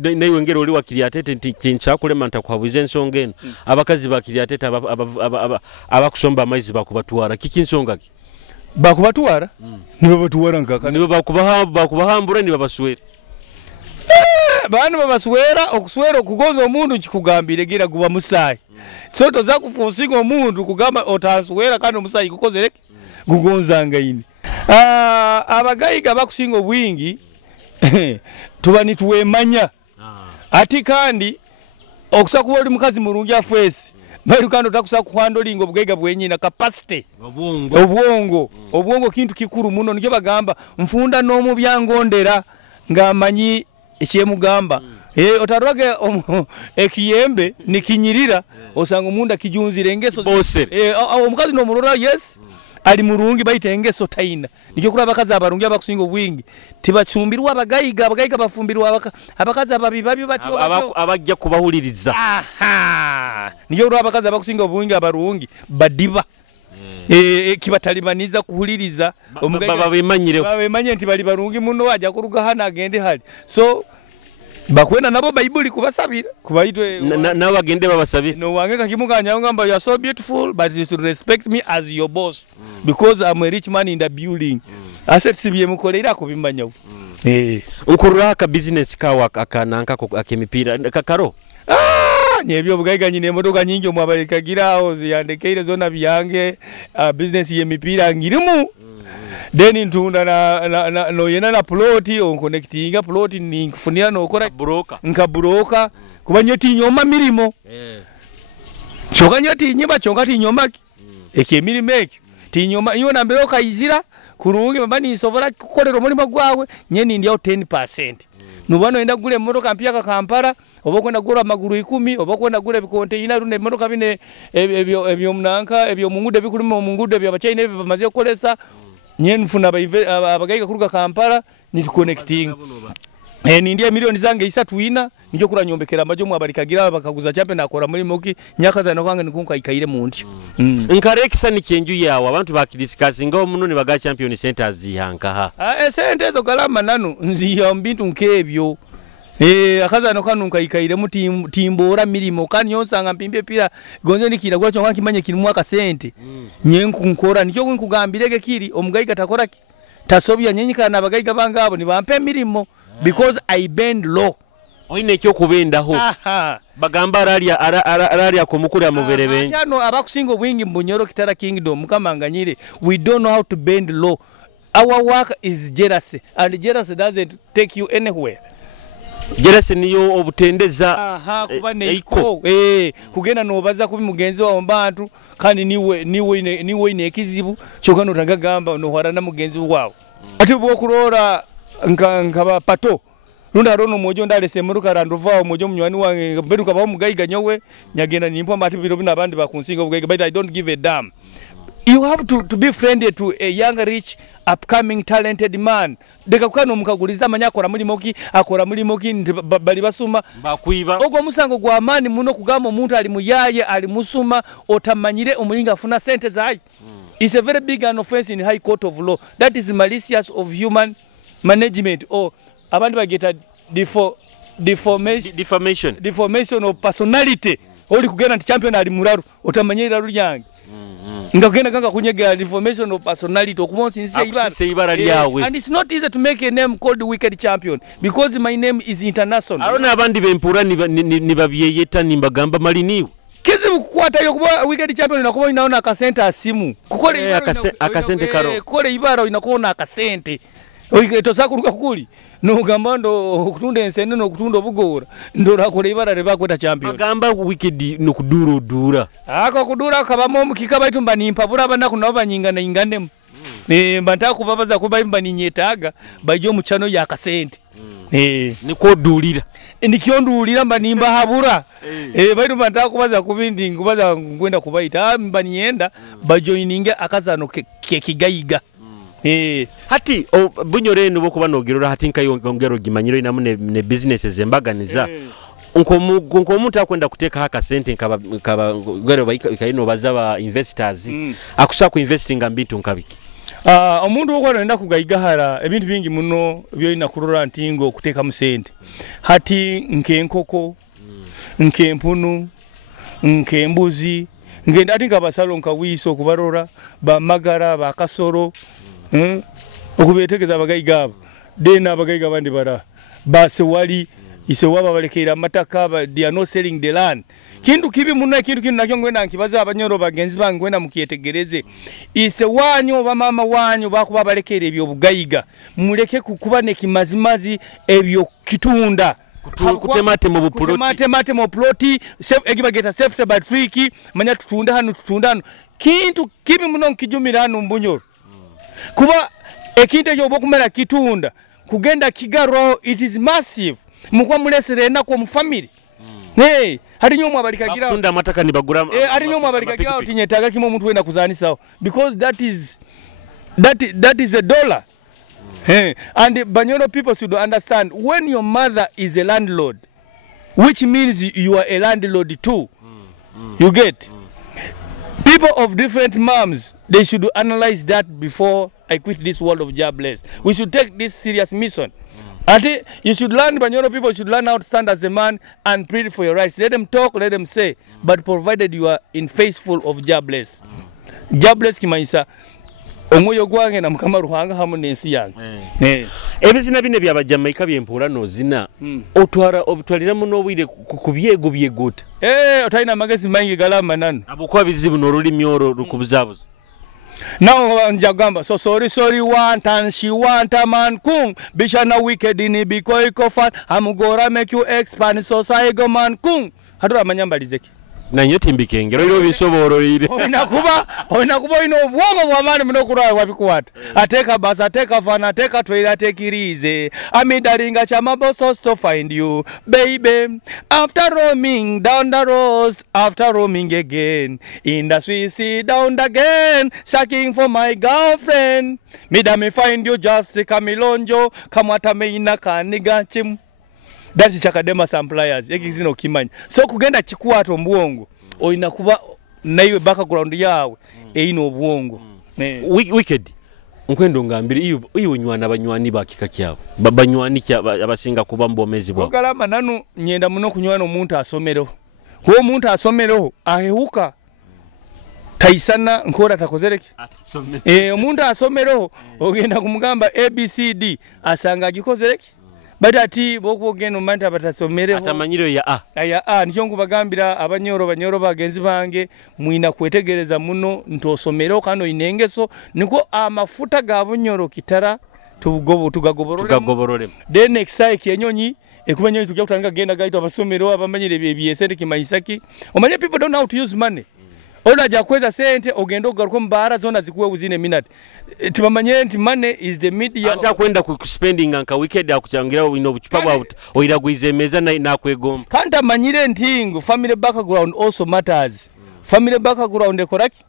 nayo ngero oli wakiriatete tinchakulema ntakwabuze ensonga eno abakazi bakiriatete abakusomba amaizi bakubatwara kikinsonga ki bakubatwara nibo batwara nkaka nibo bakubahambura nibo baswere bana babaswera okuswera okugoza omundu kikugambire gira guba musayi so toza kufusinga omuntu kugamba otaswera kandi omusayi kukozereke gugonzanga ini abagayiga bakusinga obwingi tuba nituwemanya ati kandi okusa kuba oli mukazi mulungi afesi bali kandi otakusa kuhandolinga obugayiga bwenyina capacity obwongo kintu kikuru muno nikyo bagamba nfunda n'omu byangondera ng'amanyi ekyemugamba otarwage ekiyembe nikinyirira osanga omunda kijunzire engeso omukazi n'omurora yes ali murungi bayita engeso taina nikyo kula abakazi abarungi abakusinga obwingi tibacumbirwa abagayiga bafumbirwa abakazi ababibabi batyo abajja kubahuliriza nikyo kula abakazi abakusinga obwingi abarungi badiba kibatalibaniza kuhuliriza babemanye nti bali barungi muno ajja kuruga hana agende hali so bakwenda nabo bayibuli kubasabira kubaitwe na bagende babasabira no wange kakimuganya ngamba you are so beautiful but you should respect me as your boss because I'm a rich man in the building assets bye mukolera kubimbanyawo nkurura ka business kawa akananka akemipira kakaro nyebyo bugayiga nyine emodoka nyingi omwabalekagirawo ziyandekeire zona byange business yemipira ngirimu then ntunda no yena na ploti on connectinga ploti ni kufunira no kora nkaburoka kubanye tinyoma mirimo chokanya tinyima chongati nyoma ekyemirimo ekyo tinyoma iyo nambero okayizira kurungi mabani nsobora kukolera omulimo gwawe nyeni ndiyo 10%. Nubano enda gule motoka mpya ka Kampala obokwenda gura amaguru 10 obokwenda gura bikonteina rune motoka bine ebyo munanka ebyo mungude bikulimo mungude bya bachina ebyo bamaze kukolesa nyeni funa abagayiga kuruka Kampala ni connecting nindiye milioni zange 3 nijo kura nyombekera amajo mwabarikagira bakaguza champe nakora muri moki nyakaza nakwange nikunka ikaire muntyo nkarekisa ni cyenju yawe abantu bakidiscussinga omunone baga champion centers zihanka sente zo galama nanu nziya mbintu nkebyo akaza nakwanunka ikaire mutimbora milimo kandi yonsanga mpimbe pira gonze nikira gwa chonga kimanye kirimu aka sente nyenku nkora nijo nkugambirege kiri omugayiga takora ki tasobya nyenyika nabagayiga bangabo ni bampe milimo because I bend low oine kyo kubendaho bagamba aralia komukura mubere benyi cyano abakusingo bwingi mbunyoro Kitara Kingdom kamanganyire we don't know how to bend low. Our work is jealousy and jealousy doesn't take you anywhere. Jealousy niyo obutendeza kuba neiko kugenda nobaza kubi mugenzi wa bantu kandi niwe inekizibu cyokano otagagamba no hwarana mugenzi wawo ati bwo kurora nkaba pato Runda rono mojo ndalese muruka randova mojo munywani wange beruka ba mugayiga nyowe nyagenda nimpo mati biro bina bandi bakunsinga ugayiga but I don't give a damn. You have to be friendly to a young rich upcoming talented man. Deka kwano mukaguliza manyakora muri moki akora muri moki bali basuma bakwiba ogo musango gwa amani muno kugamba omuntu ali muyaye ali musuma otamanyire omulinga afuna sente zayi. It's a very big an offense in high court of law. That is malicious of human management or abantu bageta defamation of personality oli kugenda nti champion ali muraru otamanyira rulyange ngakenda kanga kunyega defamation of personality okumonsi ibara lyawe and it's not easy to make a name called wicked champion because my name is international. Arona abandi bempura ni babyeyeta nimbagamba maliniwe kizibu kukwata yo kuba wicked champion inakuba inaona akasente asimu kukole akasente karo kukole ibara inakuona akasente tosakuruka kuli nugamba ndo kutunda ensene no kutunda obugora ndo rakole ibara rebakweta champion bagamba wicked no kudura ako kudura kabamo mukikaba itumba nimpabura bana kunaba nyingana ingane mbanta kubabaza kuba imba ninyetaga bajo muchano ya kasente niko dulira ndikyondulira mba nimba habura baitu mbanta kubaza kubindi ngubaza kwenda kubaita mba nienda bajoininge akazano kigayiga hati bunyore no bokuba nogirora hati nkayongero gimanyiro inamu ne businesses embaganiza nko muntu akwenda kuteka haka sente nkaba gwero bayino bazaba investors akusa ku investing mbintu nkabiki omuntu okwana enda kugayiga hara ebintu bingi muno byo ina kurora ntingo kuteka mu sente hati nkenkoko nkempunu nkembuzi ngenda ati nkabasalo nkawiso kubarora bamagara bakasoro okubetegeza abagayiga abo dena abagayiga bandi bara base wali ise waba balekera amataka they are not selling the land kintu kibi muno kintu nakyo ngwenda nkibaza abanyoro bagenzi bange ngwenda mukietegereze ise wanyu oba mama wanyu bakuba balekera ebyo bugayiga muleke kukuba ne kimazimazi ebyo kitunda kutemate mu ploti egibageta safety but freaky manya tutunda hano kintu kibi muno nkijumira hano mbunyoro kuba ekintu ekyo bokumera kitunda kugenda kigaro it is massive mukwa mulesere nako mu family hey hadi nyomwa balikagira tunda amataka ni bagura hadi nyomwa balikagira tinyetaga kimo muntu wenda kuzanisa because that is a dollar. Hey, and the Banyoro people should understand when your mother is a landlord, which means you are a landlord too. You get? People of different moms, they should analyze that before I quit this world of jobless. We should take this serious mission. And you should learn, Banyoro people should learn how to stand as a man and plead for your rights. Let them talk, let them say, but provided you are in faithful of jobless. Jobless Kumanyisa. Omoyo gwange na mukama ruhanga hamu nensi yange ebizina bine bya bajamaika byempula no zina obutwalira muno obwire kubyego byeguta otalina amagezi mangi galama nano abukwa bizibu n'olulimi olwo lukubuzabuza now njagamba so sorry want and she want a man kung bishana wicked in biko ikofan amugora make you expand so saigo man kung hadura manyambalizeki nanyo timbikengero iro bisoboro ire oinakuba ino obwongo bw'amaani muno okulwala wabikuwata ateka basa ateka fana ateka twera atekirize amidaringa chamabosos to find you baby after roaming down the roads after roaming again in the Swiss down again searching for my girlfriend me find you just kamilonjo kamwata meina kaniga chim. That's Chakadema suppliers. Ekizino kimanya. So kugenda chikuwato mbwongo. Oina kuba naiwe background yawe. Eino obwongo. Wicked. Nkwendo ngambiri iyo nywana banywani bakika kyabo. Banywani abasinga kuba mbomezi bwa. Ogalama nanu nyenda muno kunywana omuntu asomero. Kuo omuntu asomero ahehuka. Taisana nkora takozereke. Omuntu asomero ogenda kumugamba ABCD asanga gikozereke. But ati boku geno manta batasomere Amanyirwe ya niyo nkubagambira abanyoro bagenzi bange mwina kwetegereza muno ntosomero kano inengeso niko amafuta ga bunyoro Kitara tugagoborole the next cycle yenyonyi ekumenyo tujja kutanga genda gaito abasomero abamanyire byesente Kumanyisaki omanye people don't know how to use money. Ola jakweza sente ogendo garuko mbara zona zikuwe uzine minute tibamanye nti money is the media anta kwenda ku spending anka wicked akuchangira wino buchipabwa oira guizemeza na kwegomba kanta manyire ntingo family background also matters. Family background ekoraki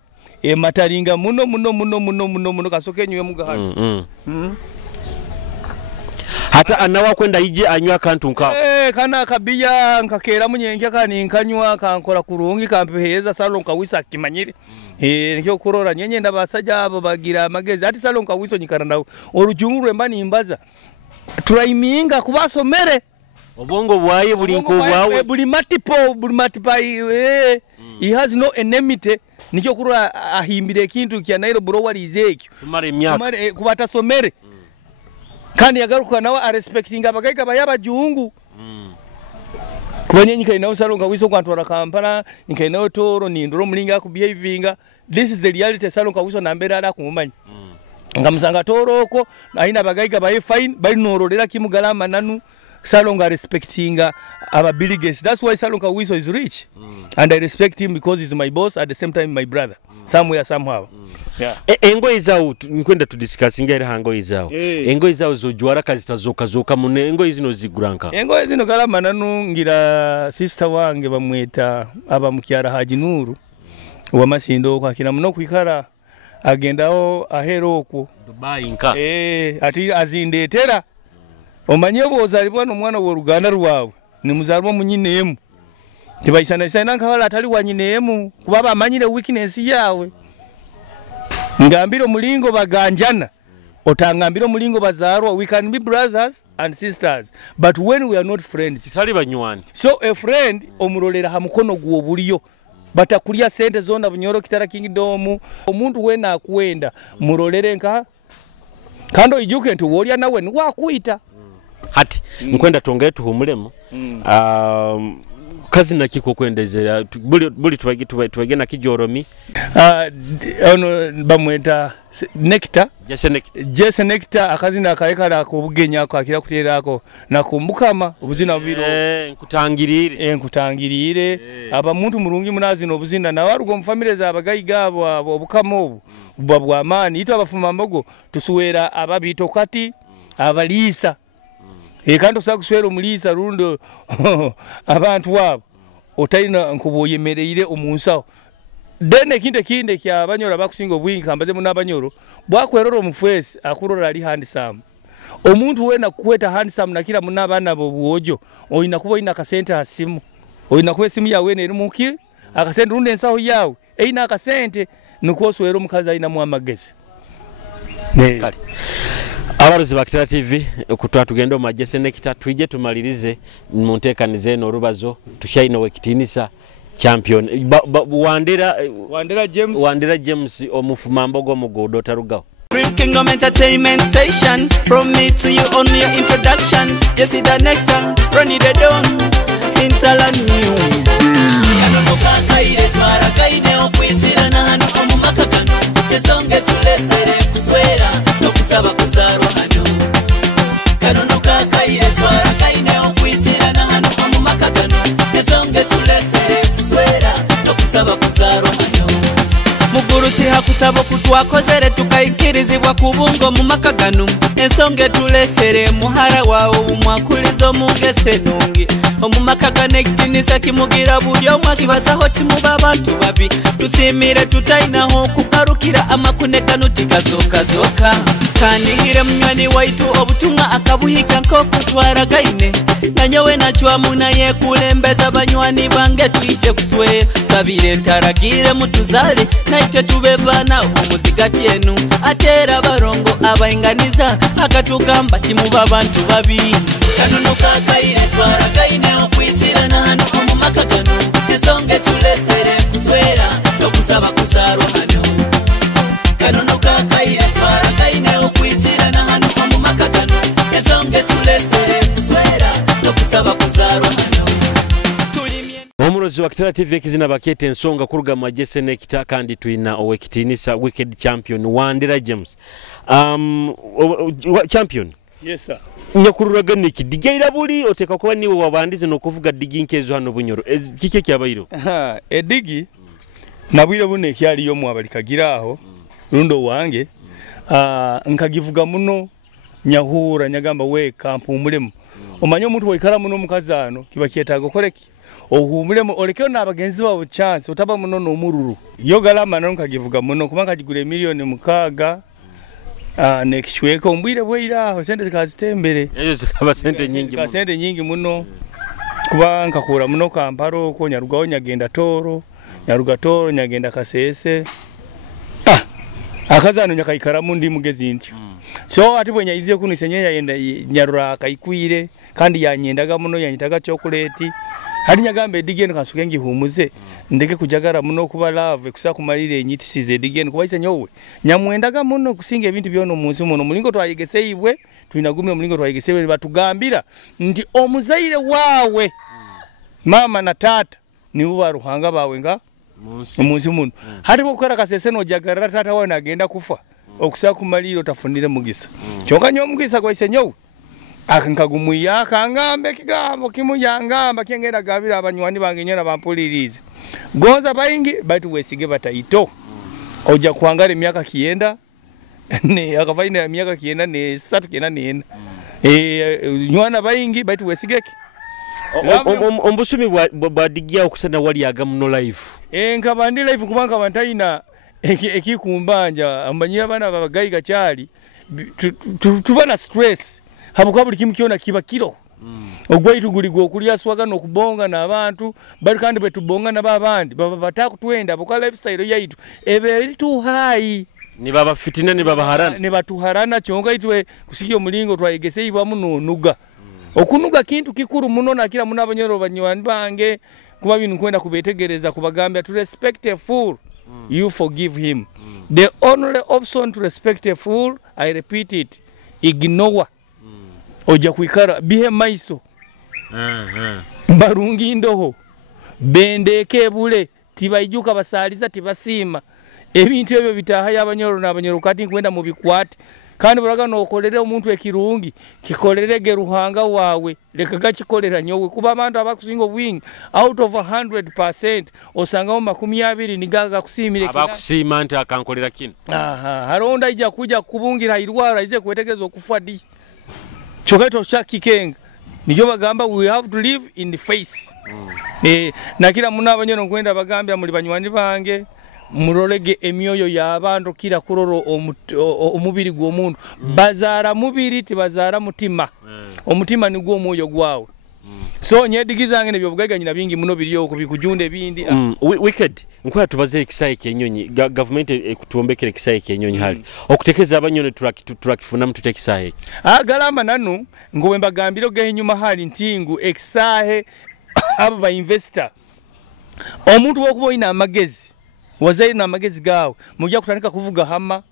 mataringa muno kasoke nywe mugahano hata anawa kwenda ije anywa kantu nka kana kabiya nkakera munyenke kani nkanywa kankora kurungi kampeheza salon kawisa kimanyire nikyo kurora nyenye ndabasajja abo bagira amagezi ati salon kawiso nyikana nawo orujungurwe mbani imbaza turaiminga kubasomere obongo bwaye buli nko bwawe buli matipa he has no enmity nikyo kurora ahimbire kintu kya Nairobi bro walizeki kumare myaka kubata somere kandi yagaruka nawe a respecting abagaika bayaba juungu kubanye nyika inawo salonga wiso kwantwara Kampala nyika inawo toro ni ndoro mulinga ku behavinga. This is the reality salonga wiso nambera ala kumumanya ngamusanga toroko aina bagaika baye fine bali norolera kimugalama nanu salonga respecting aba biggest. That's why salonga wiso is rich and I respect him because he's my boss at the same time my brother somewhere somehow. Yeah. Engo izao nkwenda to discuss ngere hango izao. Engo izao zojwara kazitazoka mune engo izino ziguranka. Engo izino galama nanu ngira sister wange bamweta aba mukyara Haji Nuru wa Masindo kwa kina muno kwikara agendao ahero okwo Dubai nka. Ati azindetera omanyebo ozalibwa no mwana wo Ruganda rwawe ni muzalibwa munyinemu tibayisana nkabala atali wanyinemu kubaba amanyire weakness yawe ngambiro mulingo baganjana otangambiro mulingo bazarwa. We can be brothers and sisters but when we are not friends titali banywani. So a friend omurolera hamukono guo buliyo batakulia sente zona bunyoro Kitara kingdom omuntu wena akwenda murolere nka kando ijuke nti wolya nawe ni wakuita hati nkwenda tongere tuhumulemo kazi na kiko kwendezera buli tubage na kijoromi ono bamweta nectar jese nectar akazi na karekara ko bugenya ko akira kuterako nakumbukama obuzina bubiro nkutangirire aba muntu murungi munazi no buzina na warugo mfamile za abagayi gabo obukamo bwa amani ito abafuma mbogo tusuwera ababito kati abalisa kandi osakuswera omulisa rundo abantu wabo otayina nkuboyemereire omunsaho dene kinde kya abanyoro bakusinga obwingi kambaze mu nabanyoro bwakwerora omufesi akurora ali handsome omuntu wena kuweta handsome nakira mu nabana bo buojo oyina kuba ina kasente hasimu oyina kuba simu yawe ne muki akasente runde ensaho yawe eina akasente nukoswera omukazi ayina mu amagezi kali abaruzi ba Kitara TV kutwa tugendo majese nekita twije tumalirize mu ntekanize Orubazo tushayino wekitinisa champion Wandera James omufuma mbogo mugodo tarugaho Kingdom Entertainment Station. From me to you on your introduction. You see the nectar, run it down. Interland news. Kanomuka ire twara kaine okwitira na hano omumakagano. Esonge tulesere kuswera no kusaba kuzaro hano. Kanomuka ire twara kaine okwitira na hano omumakagano. Esonge tulesere kuswera no kusaba kuzaro hano. Muguru siha kusaba kutwakozere tukayikirizibwa kubungo mu makagano ensonge tulesere muhara wawo umwakulizo mungese nungi omumakagano ekitinisa kimugira buli omwakibazaho timuba abantu babi tusimire tutainaho kukarukira amakunekano tigazokazoka kanihire munywani waitu obutumwa akabuhika nk'okutwara gaine nanyowe nachwamuna yekulembeza banywani bange twije kuswera sabire ntaragire mutuzale naitwe tubebana omuzigati enu atera barongo abainganiza akatugamba timuba abantu babi kanunuka kaire twara gaine okwitira na hano omumakagano ensonge tulesere kuswera no kusaba kuzaro hano kanunuka kaire twara gaine okwitira na hano omumakagano ensonge tulesere kuswera no kusaba kuzaro hano Omurozi wa Kitara TV kizina bakete ensonga kuruga majese nekita kandi tuina owekitinisa wicked champion Wandera James. Champion. Yes sir. Nyakururaga niki digaira buli oteka kuba niwe wabandize no kuvuga digi nkezo hano bunyoro. Kike kyabayiro. Edigi nabwire bune kyali yo mwabalikagira aho rundo wange nkagivuga muno nyahura nyagamba we kampu mulemu. Omanyo muntu wekara muno mukazano kiba kyetago koreki. Ohumulemo olekeo nabagenzi bawo chance otaba muno no mururu yo galama nonka givuga muno kubanga kigure milioni mukaga nekishweko mbwire bweira aho sente zikazitembere ezo zikaba sente nyingi muno sente nyingi muno kubanga kura muno kamparo ko nyarugaho nyagenda toro nyagenda kasese akazano nyakayikara mundi mugezi nti so ati bwenya iziye kunisenye yayenda nyarura kayikwire kandi yanyendaga muno yanyitaga chocolate hari nyagambe digene kasuke ngihumuze ndeke kujagara muno kuba love kusakumalire enyitisize digene kubaisa nyowe nyamwendaga muno kusinga ebintu byono munsi muno mulingo twayigeseyibwe tuinagumye mulingo twayigesebwe batugambira nti omuzaire wawe mama na tata nibo baruhanga bawe nga munsi muno hari bokora kasese no jagara tata wawe nagenda kufa okusakumalire otafunire mugisa kyonka nyo mugisa kwaise nyowe akankagumuya akangambe kigambo kimuyangamba kengera gabira abanywani bange nyona bampulirize gonza bayingi batu wesige batayito oja kuangara emyaka kienda ne akavaina emyaka kienda ne 3 kienda ne nywana bayingi batu wesigeke ombusumi bwadigia okusana wali agamuno live nkabandi live kubanga bantayina ekikumbanja amanyira bana babagayi gachali tubana stress habuka buli kimu kiona kiba kiro ogwaitu guligo okulia swaga no kubonga na abantu bali kandi betubonga na babandi baba batakutwenda boka lifestyle yaitu ebe too high ni baba fitina ni baba harana ni batuharana chonga itwe kusikyo mulingo twayegese ibwa muno nuga okunuga kintu kikuru muno na kila muna abanyoro banywani bange kuba bintu kwenda kubetegereza kubagambya to respect a fool you forgive him the only option to respect a fool I repeat it ignore ojja kwikara bihe maiso barungi ndoho bendeke ebule tibayijuka basaliza tibasiima ebintu ebyo bitaha y'abanyoro n'abanyoro kati nkwenda mu bikwati kandi bulaga n'okolere omuntu ekirungi kikolerege ruhanga waawe leka gakikolera nyowe kuba abantu abakusinga obwingi out of 100% osangawo 20 nigaga kusiimira abakusiima nti akankolera kino haronda ija kuja kubungira irwara ize kwetegeza okufa di chokaito cha kikenga nijo bagamba we have to live in the face na kila muna abanyoro kwenda bagambya muri banywani bange murolege emyoyo y'abantu kira kuroro omubiri gw'omuntu bazara mubiri tibazara mutima omutima ni gwo moyo gwawe so nyedigizange nebyo bugaganyira bingi muno biriyo kubikujunde bindi wicked nkwaya tubaze ekisaye kyenyonyi government ekutuombekere ekisaye kyenyonyi hali okutekeza abanyone turakifuna mtu tekisaye galama nanu ngowe mbagambiro genyuma hali ntingu ekisaye abo ba investor omuntu wokuba ina amagezi wazaire na magezi gawe mujja kutandika kuvuga hama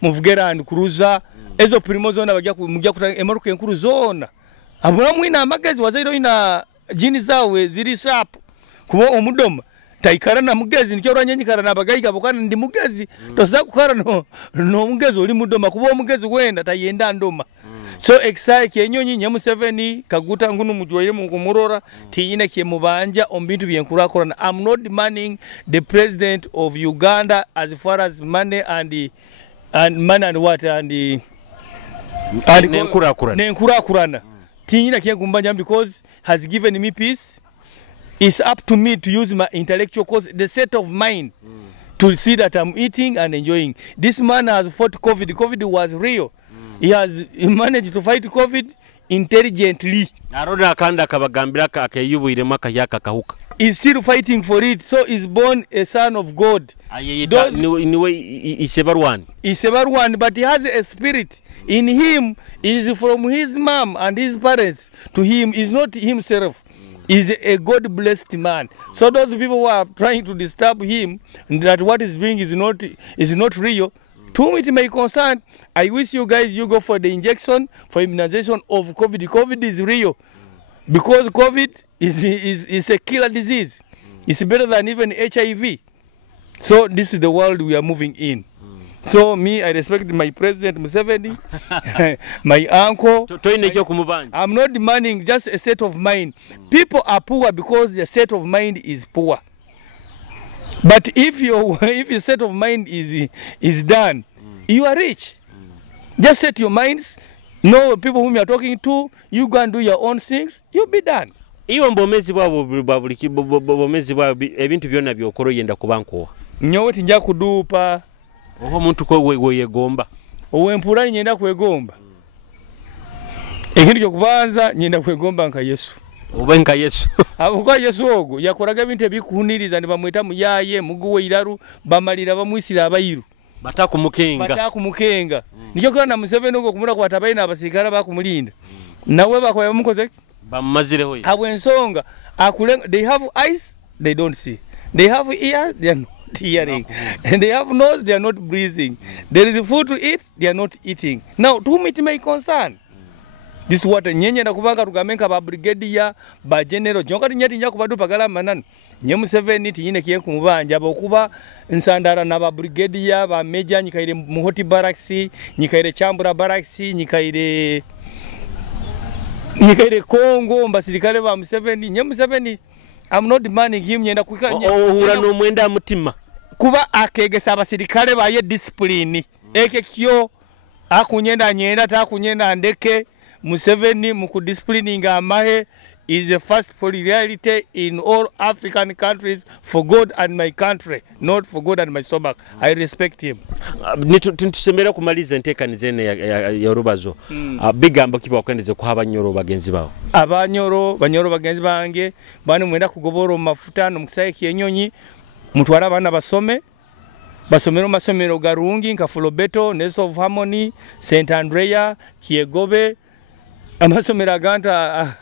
muvuge Land Cruiser ezo primo zona bajja mujja kutandika emoruka enkuru zona abula mwina amagezi wazaire ina jini zawe ziri sharp kuba omudoma taikara na mugezi nikyo ranyanyikara na bagayiga bokana ndi mugezi toza kukara no mugezi oli mudoma kuba omugezi wenda tayenda ndoma so excited kyenyonyi nyemu 7 kaguta ngunu mujwaire mu kumurora tiyine kye mubanja ombintu byenkura korana. I'm not demanding the president of Uganda as far as money and money and what and nenkura kurana tiyine kye kumbanja because has given me peace. It's up to me to use my intellectual cause the set of mind to see that I'm eating and enjoying. This man has fought COVID. COVID was real. He has managed to fight COVID intelligently. Arona kanda kabagambira akayubuire maka yaka kahuka. He's still fighting for it. So he's born a son of God. He's everyone, but he has a spirit in him. Is from his mom and his parents to him. Is not himself. Is a God-blessed man. So those people who are trying to disturb him that what he's doing is not real. To whom it may concern, I wish you guys you go for the injection for immunization of COVID. COVID is real because COVID is a killer disease. It's better than even HIV. So this is the world we are moving in. So me, I respect my president Museveni, my uncle. I'm not demanding just a set of mind. People are poor because their set of mind is poor. But if your set of mind is done, you are rich. Just set your minds, know people whom you are talking to, you go and do your own things, you'll be done. Iyo mbomezi bwa ebintu byonna byokoro yenda kubanko. Nyowe tinja kudupa. Oho muntu ko weyegomba. Owempura nyenda kwegomba. Ekintu kyokubanza nyenda kwegomba nka Yesu. Obenka Yesu. Abuka Yesu ogo yakoraga bintu ebikuhuniriza ne bamweta muyaye muguwe iraru bamalira bamwisira abayiru. Batakumukenga. Nikyo kana Museveni ogo kumura kwa tabayi na abasirikare bakumulinda. Nawe bakoya bamukoze bamazire hoye. Habwensonga akulenga they have eyes they don't see. They have ears they are not hearing. And they have nose they are not breathing. There is food to eat they are not eating. Now to whom it may concern. This is what nyenye na kubanga rugamenka ba brigadier ba general jonka tinyati nja kubadu pagala manani nyemu 7 tiyine kiye kumubanja bokuba nsandara na ba brigadier ba major nyikaire muhoti barracks nyikaire chambura barracks nyikaire Kongo mbasirikale ba 7 nyemu 7 I'm not demanding him nyenda kuika ohura no mwenda mutima kuba akegesa abasirikale ba ye discipline eke kyo akunyenda ta kunyenda ndeke Museveni mukudisciplining amahe is the first for reality in all African countries for God and my country, not for God and my stomach. I respect him. Tusemera kumaliza ntekanize ya Orubazo. Bigamba kiba kwendeze ku abanyoro bagenzi bawo. Banyoro bagenzi bange bani mwenda kugoboro mafuta no mukisaye kyenyonyi mutwara abana basomero masomero garungi nka Fulobeto, Nest of Harmony, St Andrea, Kiegobe amasomero aganta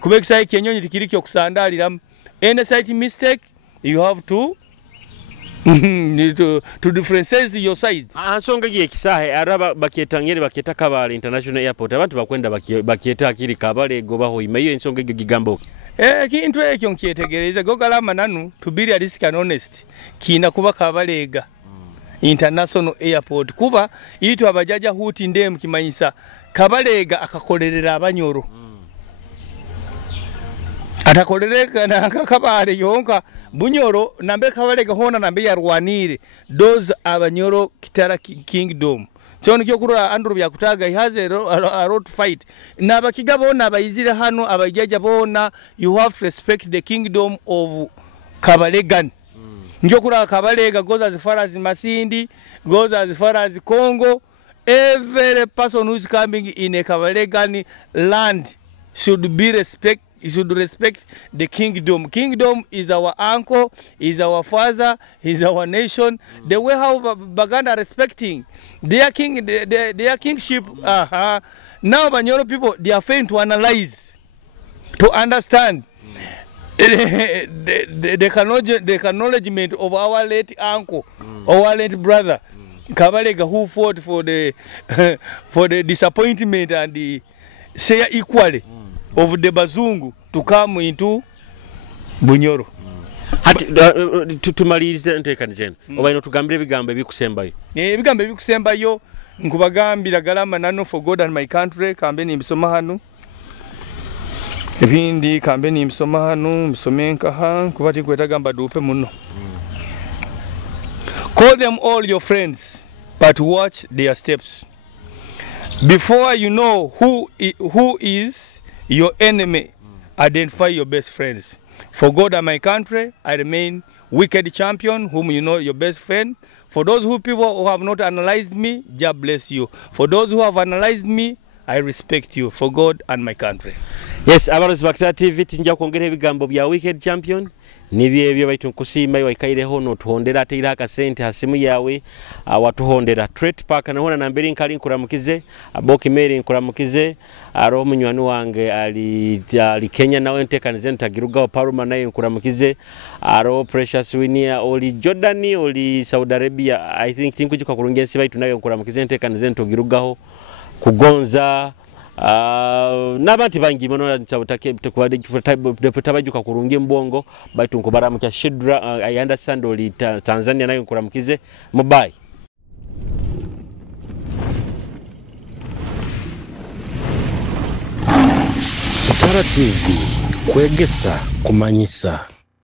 kubekisa kyenyonyi tikirikyo kusandalira any site mistake you have to to differentiate your sides. Ansonga giye kisahe araba baketangere baketa Kabale International Airport abantu bakwenda baketa akiri Kabale gobaho imayo ensonga gigambo. Kintu ekyo nkyetegereza gogalama nanu to be realistic and honest kina kuba Kabalega International Airport kuba itu abajaja huti ndem Kumanyisa Kabalega akakolerera abanyoro atakolereka na Kabale yonka bunyoro nambe Kabalega hona nambe yarwanire those abanyoro Kitara Kingdom Chono kyo kurura Andrew byakutaga he has a road to fight nabakiga bona abayizire hano abajaja bona you have to respect the kingdom of Kabalegan Njo kura Kabalega goes as far as Masindi goes as far as Congo. Every person who is coming in a Kabalegan land should respect the kingdom. Kingdom is our uncle, is our father, is our nation. The way how Baganda respecting their king, their kingship. Now Banyoro people, they are failing to analyze, to understand the acknowledgement of our late uncle, our late brother, Kabalega, who fought for the for the disappointment and the share equally of the Bazungu to come into Bunyoro. Hati tumalirize ntekanizeno obaino tugambire bigambo ebikusembayo. Bigambo ebikusembayo nkubagambira galama nano for God and my country kambe ni bisoma hano. Ebindi kambe ni bisoma hano msomenka ha kubati kwetagamba dupe muno. Call them all your friends but watch their steps. Before you know who is your enemy, identify your best friends. For God and my country, I remain wicked champion, whom you know your best friend. For those people who have not analyzed me, God bless you. For those who have analyzed me, I respect you. For God and my country. Yes, abarozi bakita TV tinja kuongera ebigambo bya wicked champion. Nibye ebyo baitu nkusima waikaire hono tuhondera atira akasente hasimu yawe watuhondera Trade Park na hona namberi nkali nkuramukize aboki meri nkuramukize aro munywani wange ali Kenya nawe ntekanize ntagiruga Paruma naye nkuramukize aro Precious Winia oli Jordani oli Saudi Arabia I think tinkujuka kurungensi baitu nayo nkuramukize ntekanize ntogirugaho kugonza nabanti bangi mono tabutake tabajuka kurungi mbongo baitu nkubara mukya Shidra I understand oli Tanzania nayo nkuramukize mubai Kitara TV Kwegesa Kumanyisa.